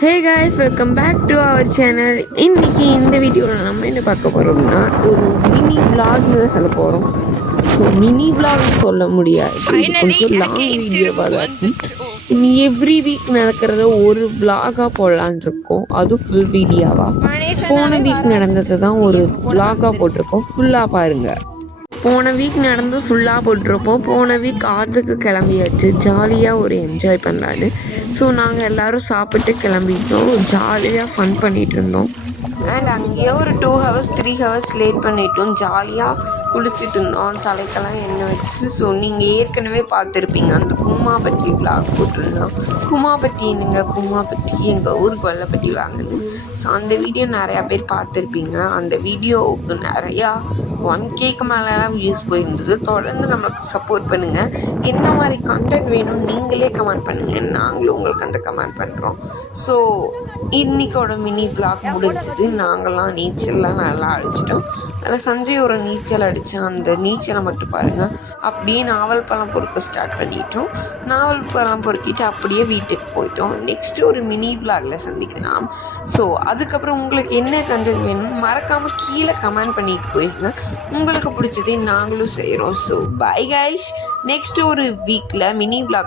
Hey guys, welcome back to our channel. இன்றைக்கி இந்த வீடியோவில் நம்ம என்ன பார்க்க போகிறோம்னா ஒரு மினி விளாக்னு தான் சொல்ல போகிறோம். ஸோ மினி விளாக்னு சொல்ல முடியாது, இது கொஞ்சம் லாங் வீடியோவாக தான் இருக்கும். இனி எவ்ரி வீக் நடக்கிறத ஒரு விளாகாக போடலான் இருக்கோம், அதுவும் ஃபுல் வீடியோவாக. போன வீக் நடந்தது தான் ஒரு விளாகாக போட்டிருக்கோம், ஃபுல்லாக பாருங்கள். போன வீக் நடந்து ஃபுல்லாக போட்டிருப்போம். போன வீக் ஆற்றுக்கு கிளம்பியாச்சு, ஜாலியாக ஒரு என்ஜாய் பண்ணலான்னு. ஸோ நாங்கள் எல்லோரும் சாப்பிட்டு கிளம்பிட்டோம், ஜாலியாக ஃபன் பண்ணிகிட்டு இருந்தோம். அண்ட் அங்கேயே ஒரு 2 hours 3 hours லேட் பண்ணிட்டோம். ஜாலியாக குளிச்சுட்டு இருந்தோம், தலைக்கெல்லாம் எண்ணெய் வச்சு. ஸோ நீங்கள் ஏற்கனவே பார்த்துருப்பீங்க, அந்த கும்மாப்பட்டி விளாக் போட்டிருந்தோம். கும்மாப்பட்டி என்னங்க, கும்மாப்பட்டி எங்கள் ஊருக்கு வல்லப்பட்டி வாங்குன்னு. ஸோ அந்த வீடியோ நிறையா பேர் பார்த்துருப்பீங்க. அந்த வீடியோவுக்கு நிறையா 1Kக்கு மேலெலாம் வியூஸ் போயிருந்தது. தொடர்ந்து நம்மளுக்கு சப்போர்ட் பண்ணுங்கள். என்ன மாதிரி கண்டென்ட் வேணும் நீங்களே கமெண்ட் பண்ணுங்கள், நாங்களும் உங்களுக்கு அந்த கமெண்ட் பண்ணுறோம். ஸோ இன்றைக்கோட மினி விளாக் முடிஞ்சது. நாங்கள்லாம் நீச்சல்லாம் நல்லா அடிச்சிட்டோம். அதில் சஞ்சய் ஒரு நீச்சல் அடித்தோம், அந்த நீச்சலை மட்டும் பாருங்கள். அப்படியே நாவல் பழம் பொறுக்க ஸ்டார்ட் பண்ணிட்டோம். நாவல் பழம் பொறுக்கிட்டு அப்படியே வீட்டுக்கு போயிட்டோம். நெக்ஸ்ட்டு ஒரு மினி விளாகில் சந்திக்கலாம். ஸோ அதுக்கப்புறம் உங்களுக்கு என்ன கண்டென்ட் வேணும் மறக்காமல் கீழே கமெண்ட் பண்ணிட்டு போயிருங்க. உங்களுக்கு பிடிச்சதே நாங்களும் செய்கிறோம். ஸோ பை கைஸ், நெக்ஸ்ட்டு ஒரு வீக்கில் மினி விளாக்